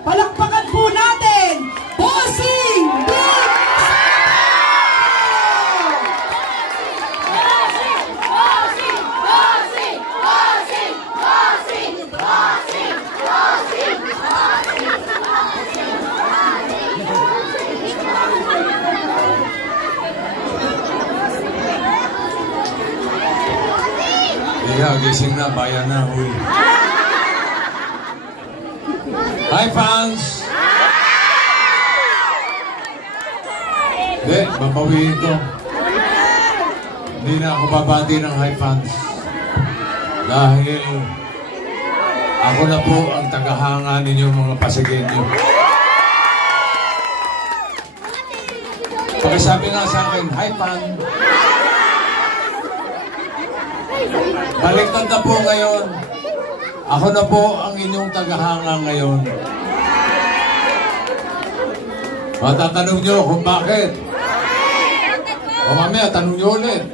Palakpakan po natin, Bossing Big! Yeah, gising na, bayan na, huli. Hi, fans! Hindi, babawiin ko. Hindi na ako babati ng hi, fans. Dahil ako na po ang tagahanga ninyo mga Pasigenyo. Pakisabi nga sa akin, hi, fan! Baliktad na po ngayon. Ako na po ang inyong tagahanga ngayon. Matatanong nyo kung bakit. O mamaya, tanong nyo ulit.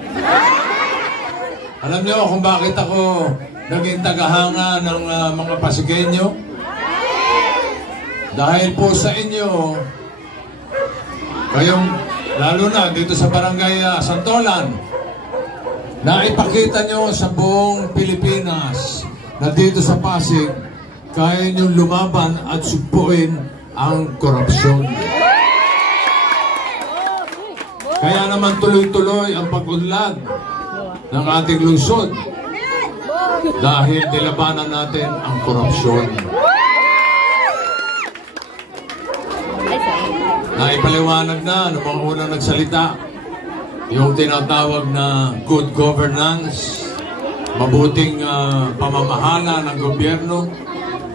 Alam nyo kung bakit ako naging tagahanga ng mga Pasigenyo? Dahil po sa inyo, kayong, lalo na dito sa Barangay Santolan, naipakita nyo sa buong Pilipinas na dito sa Pasig, kaya nyo lumaban at sugpuin ang korupsyon. Kaya naman tuloy-tuloy ang pag-unlad ng ating lungsod dahil nilabanan natin ang korupsyon. Naipaliwanag na ng mga unang nagsalita yung tinatawag na good governance, mabuting pamamahala ng gobyerno.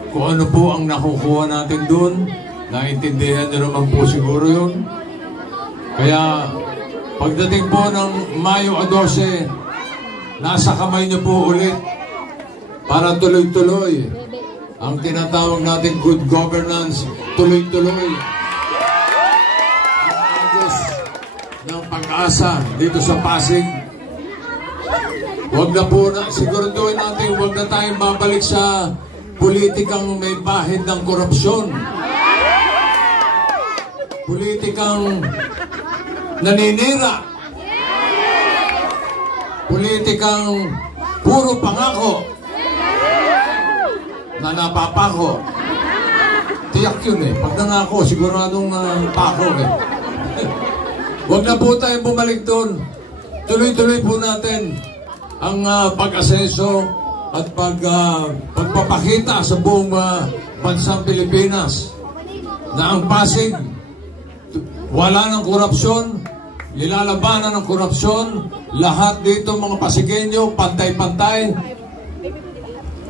Kung ano po ang nakukuha natin doon, naintindihan nyo naman po siguro yun. Kaya pagdating po ng Mayo 12, nasa kamay nyo po ulit para tuloy-tuloy ang tinatawag natin good governance, tuloy-tuloy ng pag-asa dito sa Pasig. Huwag na po na, siguraduhin natin, huwag na tayong babalik sa politikang may bahid ng korupsyon. Politikang naninira. Politikang puro pangako na napapako. Tiyak yun eh. Pag nangako, siguradong pako eh. Huwag na po tayong bumalik doon. Tuloy-tuloy po natin ang pag-asenso at pagpapakita sa buong bansang Pilipinas na ang Pasig wala ng korupsyon, nilalabanan ng korupsyon, lahat dito mga Pasigenyo, pantay-pantay.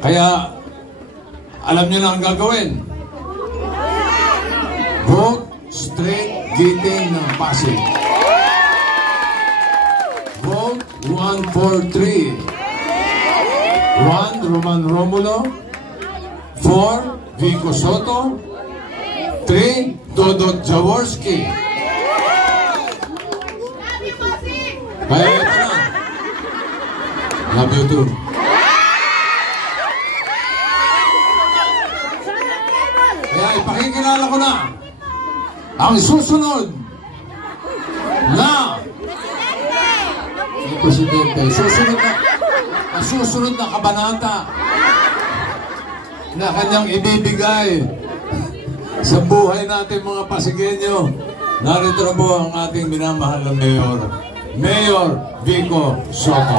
Kaya alam niyo na ang gagawin. Vote straight Giting ng Pasig. Vote 143. 1, Roman Romulo. 4, Vico Soto. 3, Dodot Jaworski. Kaya ito na. Love you too. Kaya ipakikilala ko na ang susunod na Presidente. Susunod na kabanata na kanyang ibibigay sa buhay natin mga Pasigenyo. Narito na po ang ating minamahal na Mayor, Mayor Vico Soto.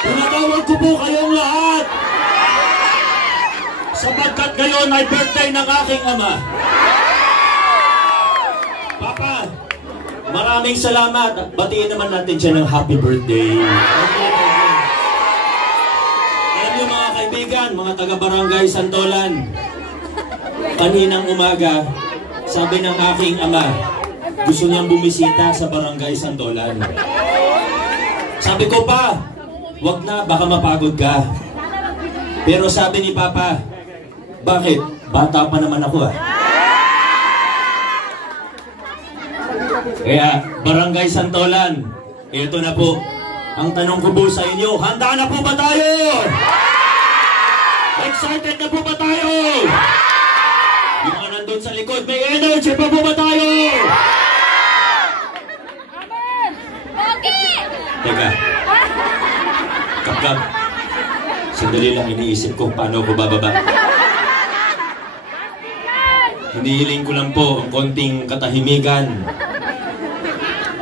Tinatawag ko po kayong lahat sapagkat ngayon ay birthday ng aking ama. Papa, maraming salamat. Batiin naman natin siya ng happy birthday. Alam niyo mga kaibigan, mga taga-barangay Santolan, kaninang umaga, sabi ng aking ama, gusto niyang bumisita sa barangay Santolan. Sabi ko pa, wag na, baka mapagod ka. Pero sabi ni Papa, Bakit? Bata pa naman ako ah. Kaya, Barangay Santolan, ito na po. Ang tanong ko po sa inyo, handa na po ba tayo? Excited na po ba tayo? Yung mga nandun sa likod, may energy pa po ba tayo? Teka. Kapkap. Sandali lang iniisip ko paano ko bababa. Hinihiling ko lang po ang konting katahimikan.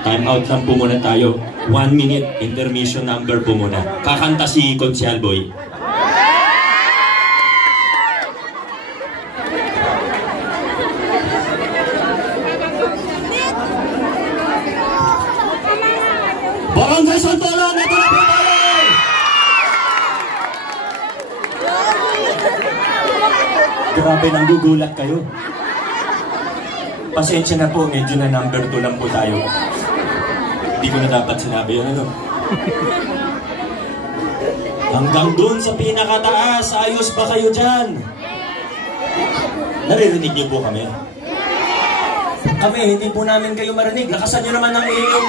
Time out lang po muna tayo. 1 minute intermission number po muna. Kakanta si Konsyal Boy. Barangay Santolan, ito na po tayo! Grabe, nanggugulat kayo. Pasensya na po, medyo na number 2 lang po tayo. Hindi ko na dapat sinabi yun, ano? Hanggang dun sa pinakataas, ayos ba kayo dyan? Naririnig niyo po kami? Kami, hindi po namin kayo marinig. Lakasan niyo naman ang iyong...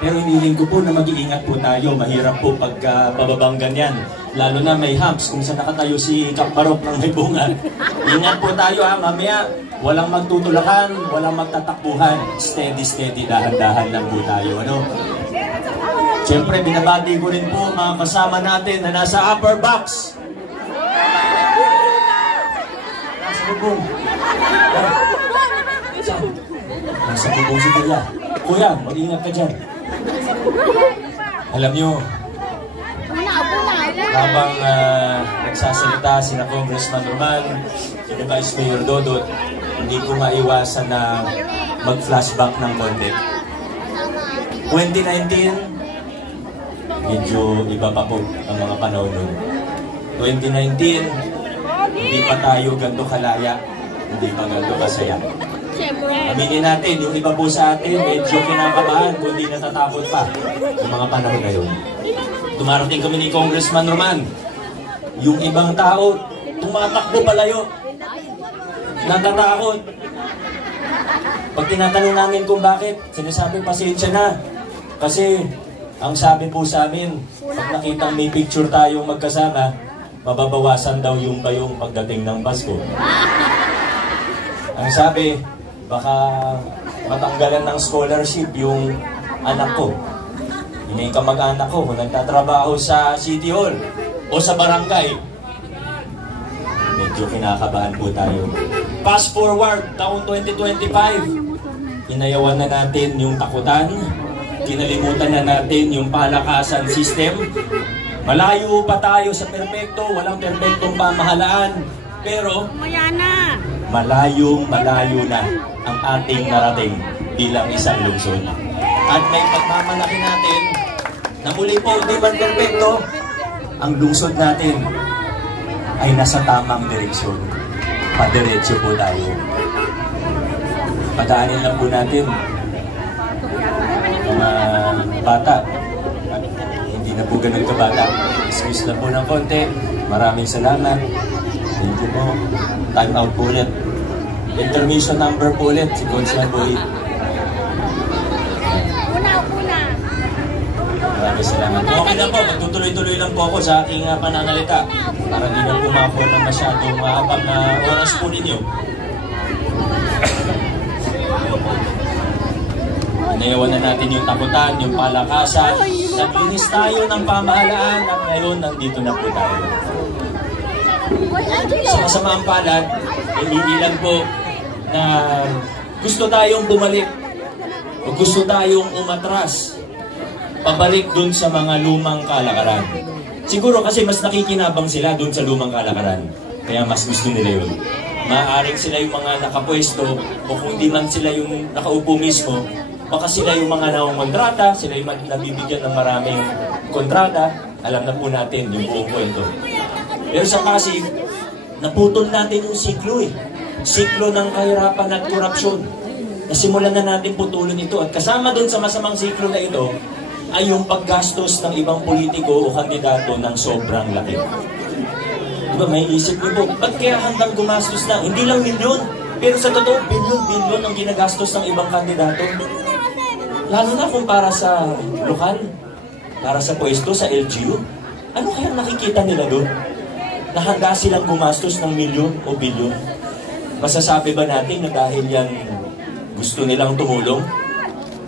Pero inihiling ko po na mag-iingat po tayo. Mahirap po pag pababang ganyan. Lalo na may humps kung saan nakatayo si Kaparok ng may bunga. Ingat po tayo ha, mamaya. Walang magtutulakan, walang magtatakbuhan. Steady, dahan-dahan lang po tayo. Ano? Siyempre, binabati ko rin po mga kasama natin na nasa upper box. Nasa bubong. Nasa bubong si Kuya. Kuya, mag-ingat ka dyan. Alam nyo, habang nagsasalita sina Congressman Roman, sina Vice Mayor Dodot, hindi ko maiwasan na mag-flashback ng konti. 2019, medyo iba pa po ang mga panahon nun. 2019, hindi pa tayo ganito kalaya, hindi pa ganito kasaya. Aminin natin, yung iba po sa atin, medyo kinakabahan, kundi natatakot pa yung mga panahon ngayon. Tumarating kami ni Congressman Roman. Yung ibang tao, tumatakbo palayo. Natatakot. Pag tinatanong namin kung bakit, sinasabi pasensya na. Kasi, ang sabi po sa amin, pag nakita may picture tayong magkasama, mababawasan daw yung bayong pagdating ng Pasko. Ang sabi, baka matanggalan ng scholarship yung anak ko. Hindi ka mag-anak ko kung nagtatrabaho sa City Hall o sa barangay. Medyo kinakabahan po tayo. Fast forward, taong 2025. Inayawan na natin yung takutan. Kinalimutan na natin yung palakasan system. Malayo pa tayo sa perpekto, walang perpektong pamahalaan. Pero, malayo na ang ating narating bilang isang lungsod. At may pagmamalaki natin na muli po, di man perfecto, ang lungsod natin ay nasa tamang direksyon. Padiretso po tayo. Padaanin lang po natin mga bata. At hindi na po ganun kabata. Excuse lang po ng konti. Maraming salamat. Thank you po. Time out po ulit. Intermission number po ulit, si Consyal Boy. Maraming salamat. Okay na po, magtutuloy-tuloy lang po ako sa aking pananalita para di na pumako ng masyadong mahabang na oras po ninyo. Inayawan na natin yung takutan, yung palakasan. Naglinis tayo ng pamahalaan at ngayon nandito na po tayo. Sa kasamaang palad, hindi lang po na gusto tayong bumalik o gusto tayong umatras pabalik dun sa mga lumang kalakaran. Siguro kasi mas nakikinabang sila dun sa lumang kalakaran, kaya mas gusto nila yun. Maaaring sila yung mga nakapwesto o kung di man sila yung nakaupo mismo, baka sila yung mga nangongontrata, sila yung nabibigyan ng maraming kontrata. Alam na po natin yung buong kwento. Pero sa kasi, naputol natin yung siklo eh. Siklo ng kahirapan at korupsyon. Nasimulan na natin putulin ito. At kasama dun sa masamang siklo na ito, ay yung paggastos ng ibang politiko o kandidato ng sobrang laki. Diba, may isip niyo po, ba't kaya handang gumastos na? Hindi lang milyon, pero sa totoo, bilyon-bilyon ang ginagastos ng ibang kandidato. Lalo na kung para sa lokal, para sa pwesto, sa LGU. Ano kaya nakikita nila doon? Na handa silang gumastos ng milyon o bilyon? Masasabi ba natin na dahil yan gusto nilang tumulong?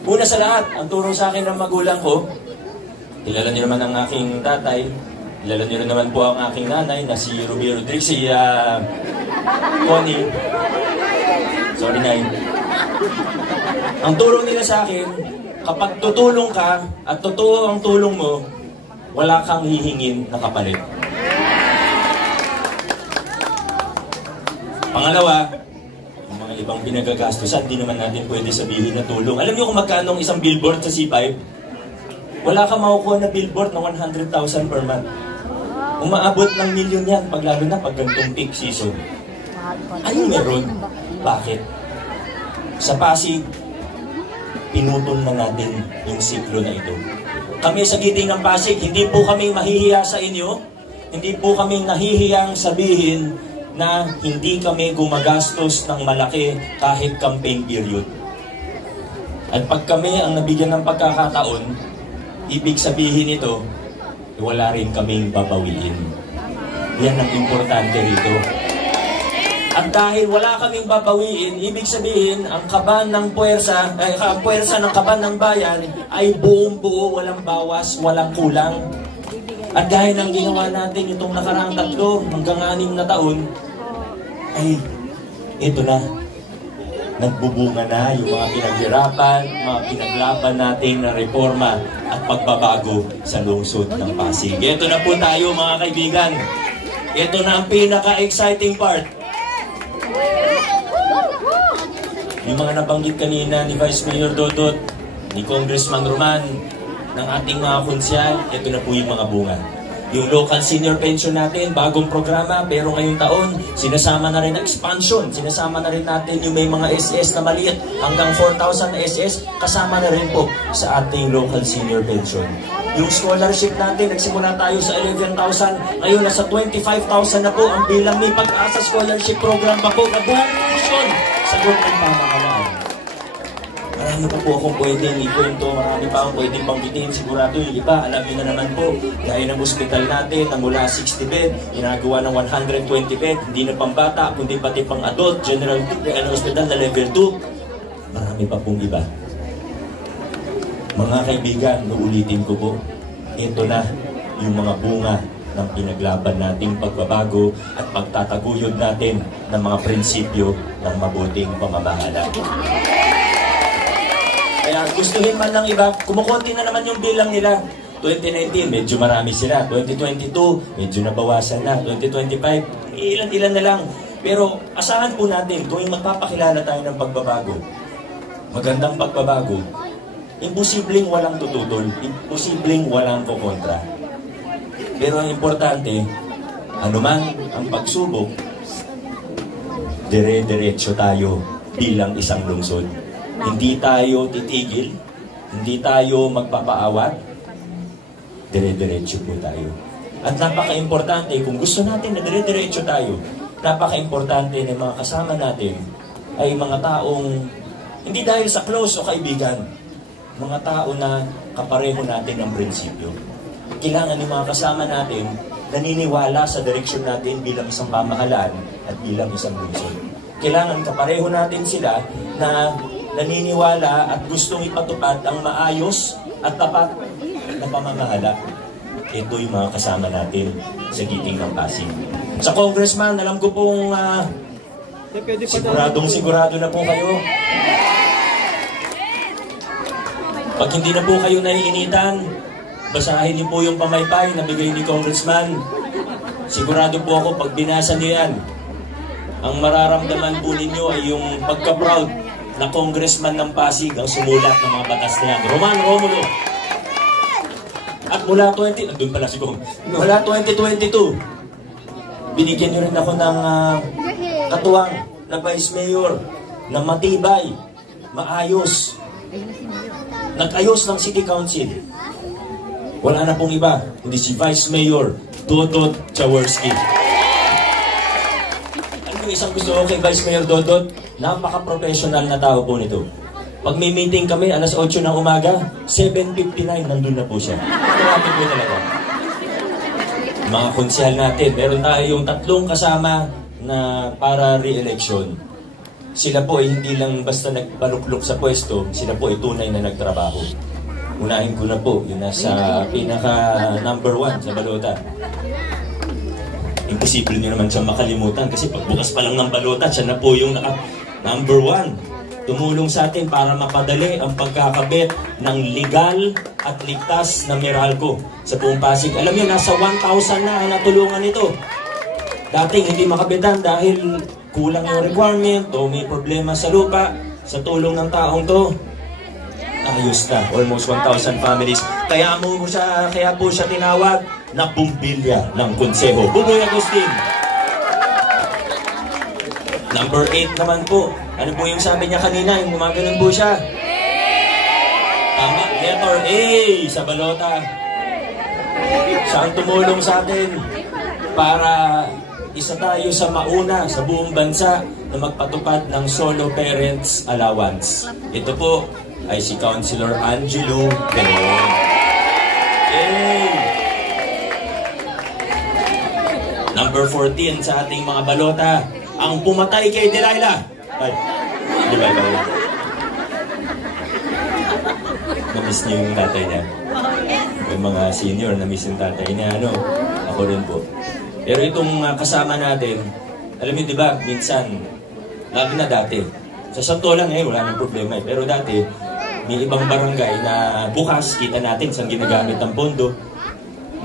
Una sa lahat, ang turo sa akin ng magulang ko, kilala niyo naman ang aking tatay, kilala niyo naman po ang aking nanay na si Ruby Rodriguez, si Connie. Sorry, Nay. Ang turo nila sa akin, kapag tutulong ka at totoo ang tulong mo, wala kang hihingin na kapalit. Pangalawa, yung mga ibang pinagagastusan, di naman natin pwede sabihin na tulong. Alam niyo kung magkano ang isang billboard sa C5? Wala kang makukuha na billboard na 100,000 per month. Umaabot ng milyon yan, lalo na pag gantong peak season. Ayun meron. Bakit? Sa Pasig, pinutol na natin yung siklo na ito. Kami sa Giting ng Pasig, hindi po kami mahihiya sa inyo. Hindi po kami nahihiyang sabihin na hindi kami gumagastos ng malaki kahit campaign period. At pag kami ang nabigyan ng pagkakataon, ibig sabihin ito, wala rin kaming babawiin. Yan ang importante rito. At dahil wala kaming babawiin, ibig sabihin, ang kaban ng puwersa, ang puwersa ng kaban ng bayan ay buong-buo, walang bawas, walang kulang. At dahil ang ginawa natin itong nakaraang 3 hanggang 6 na taon, ay ito na. Nagbubunga na yung mga pinaghirapan, mga pinaglaban natin na reforma at pagbabago sa lungsod ng Pasig. Ito na po tayo mga kaibigan. Ito na ang pinaka-exciting part. Yung mga nabanggit kanina ni Vice Mayor Dodot, ni Congressman Roman, ng ating mga konsyal, ito na po yung mga bunga. Yung local senior pension natin, bagong programa, pero ngayong taon, sinasama na rin expansion. Sinasama na rin natin yung may mga SS na maliit, hanggang 4,000 SS, kasama na rin po sa ating local senior pension. Yung scholarship natin, nagsimula tayo sa 11,000, ngayon nasa 25,000 na po ang bilang may pag-asa scholarship program pa po na buong function sa loob ng pamahalaan. Marami pa po akong pwedeng ikwento, marami pa akong pwedeng banggitin. Sigurado yung iba, alam niyo na naman po, dahil ng hospital natin, na mula 60 bed, ginagawa ng 120 bed, hindi na pang bata, kundi pati pang adult, general hospital na level 2. Marami pa pong iba. Mga kaibigan, uulitin ko po, ito na yung mga bunga ng pinaglaban nating pagbabago at pagtataguyod natin ng mga prinsipyo ng mabuting pamamahala. Kaya gustuhin man ng iba, kumukunti na naman yung bilang nila. 2019, medyo marami sila. 2022, medyo nabawasan na. 2025, ilan-ilan na lang. Pero asahan po natin, tuwing magpapakilala tayo ng pagbabago, magandang pagbabago, imposibleng walang tututol, imposibleng walang kukontra. Pero ang importante, anuman ang pagsubok, dire-diretso tayo bilang isang lungsod. Hindi tayo titigil, hindi tayo magpapaawat, dire-diretso po tayo. At napaka-importante, kung gusto natin na dire-diretso tayo, napaka-importante na mga kasama natin ay mga taong, hindi dahil sa close o kaibigan, mga tao na kapareho natin ng prinsipyo. Kailangan ng mga kasama natin naniniwala sa direksyon natin bilang isang pamahalaan at bilang isang lungsod. Kailangan kapareho natin sila na naniniwala at gustong ipatupad ang maayos at tapat na pamamahala. Ito yung mga kasama natin sa Giting ng Pasig. Sa Congressman, alam ko pong sigurado na po kayo. Pag hindi na po kayo naiinitan, basahin niyo po yung pamaypay na bigay ni Congressman. Sigurado po ako pag binasa niyo yan, ang mararamdaman po ninyo ay yung pagka-proud na Congressman ng Pasig ang sumulat ng mga batas na yan. Roman Romulo. At mula 2022, binigyan niyo rin ako ng katuwang na Vice Mayor na matibay, maayos, nag-ayos ng City Council. Wala na pong iba, kundi si Vice Mayor Dodot Jaworski. yung isang gusto ko kay Vice Mayor Dodot, napaka-professional na tao po nito. Pag may meeting kami, alas 8 ng umaga, 7:59, nandun na po siya. Grabe po talaga. Mga konsyal natin, meron tayong 3 kasama na para re-election. Sila po ay hindi lang basta nagpaluklok sa pwesto, sila po ay tunay na nagtrabaho. Unahin ko na po, yun nasa pinaka number 1 sa balota. Imposible nyo naman siya makalimutan kasi pagbukas pa lang ng balota, siya na po yung number 1. Tumulong sa atin para mapadali ang pagkakabit ng legal at ligtas na Meralco sa buong Pasig. Alam niyo, nasa 1,000 na ang natulungan ito. Dating hindi makabitan dahil kulang yung requirement o may problema sa lupa. Sa tulong ng taong to, ayos na. Almost 1,000 families. Kaya po siya tinawag na bumbilya ng konseho. Buboy Agustin. Number 8 naman po. Ano po yung sabi niya kanina? Yung gumaganon po siya. Tama, letter A sa balota. Siya ang tumulong sa atin para isa tayo sa mauna sa buong bansa na magpatupad ng solo parents allowance. Ito po ay si Councilor Angelo Peron. Number 14 sa ating mga balota, ang pumatay kay Delilah. Ay, di ba? Na-miss niyo yung tatay niya. May mga senior na-miss yung tatay niya. Ako rin po. Pero itong kasama natin, alam niyo di ba, minsan, lalo na dati, sa Santolan wala nang problema eh. Pero dati, may ibang barangay na bukas, kita natin saan ginagamit ang pondo.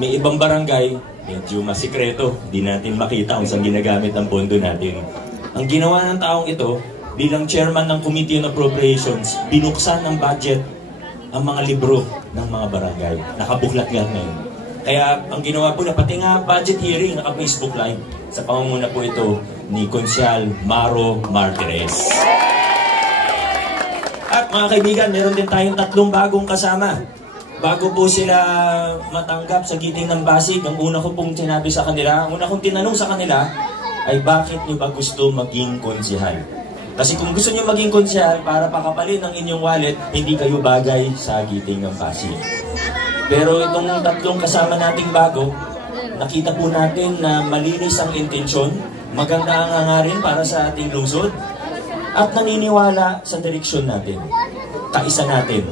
May ibang barangay, medyo masikreto, di natin makita kung saan ginagamit ang pondo natin. Ang ginawa ng taong ito, bilang chairman ng Committee on Appropriations, binuksan ng budget ang mga libro ng mga barangay. Nakabuklat nga ngayon. Kaya ang ginawa po na pati nga budget hearing, naka-Facebook Live. Sa pangunguna po ito ni Consyal Maro Martires. At mga kaibigan, meron din tayong 3 bagong kasama. Bago po sila matanggap sa giting ng Pasig, ang una ko pong sinabi sa kanila, ang una kong tinanong sa kanila, ay bakit nyo ba gusto maging konsihal? Kasi kung gusto nyo maging konsihal para pakapalit ng inyong wallet, hindi kayo bagay sa giting ng Pasig. Pero itong 3 kasama nating bago, nakita po natin na malinis ang intensyon, maganda ang hangarin para sa ating lungsod, at naniniwala sa direksyon natin, kaisa natin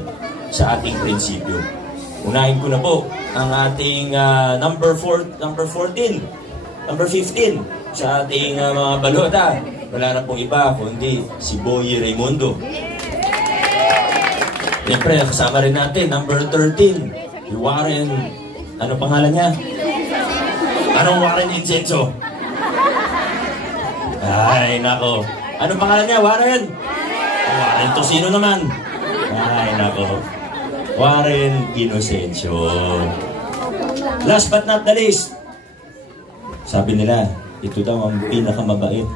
sa ating prinsipyo. Unahin ko na po ang ating number 15 sa ating mga balota. Wala na pong iba kundi si Boy Raimundo. Siyempre, kasama rin natin number 13, si Warren, ano pangalan niya? Anong Warren Incenso? Ay, nako. Anong pangalan niya, Warren? Warren Tosino naman. Ay, nako. Warren Inocencio. Last but not the least, sabi nila, ito daw ang pinakamabait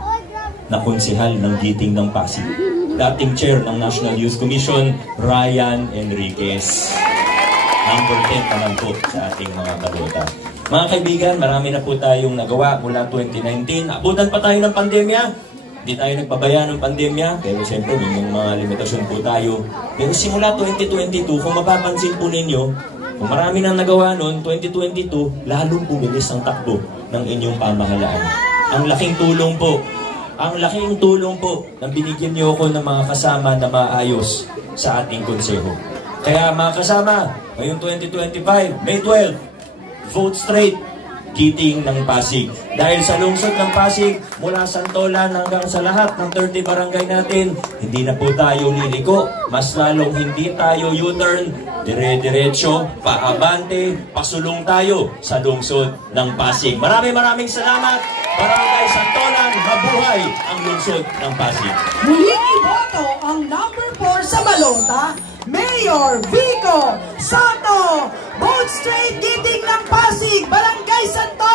na konsehal ng giting ng Pasig. Dating chair ng National Youth Commission, Ryan Enriquez. Number 10 naman po sa ating mga balota. Mga kaibigan, marami na po tayong nagawa mula 2019. Abutan pa tayo ng pandemya. Hindi tayo nagpabaya ng pandemya, pero siyempre may mga limitasyon po tayo. Pero simula 2022, kung mapapansin po ninyo, kung marami nang nagawa noon, 2022, lalong bumilis ang takbo ng inyong pamahalaan. Ang laking tulong po na binigyan niyo ako ng mga kasama na maayos sa ating konseho. Kaya mga kasama, ngayong 2025, May 12, vote straight, giting ng Pasig. Dahil sa lungsod ng Pasig, mula Santolan hanggang sa lahat ng 30 barangay natin, hindi na po tayo liliko, mas lalong hindi tayo U-turn, dire-diretso, paabante, pasulong tayo sa lungsod ng Pasig. Maraming salamat, Barangay Santolan, mabuhay ang lungsod ng Pasig. Muling iboto ang number 4 sa balota, Mayor Vico Soto, vote straight giting ng Pasig, Barangay Santolan.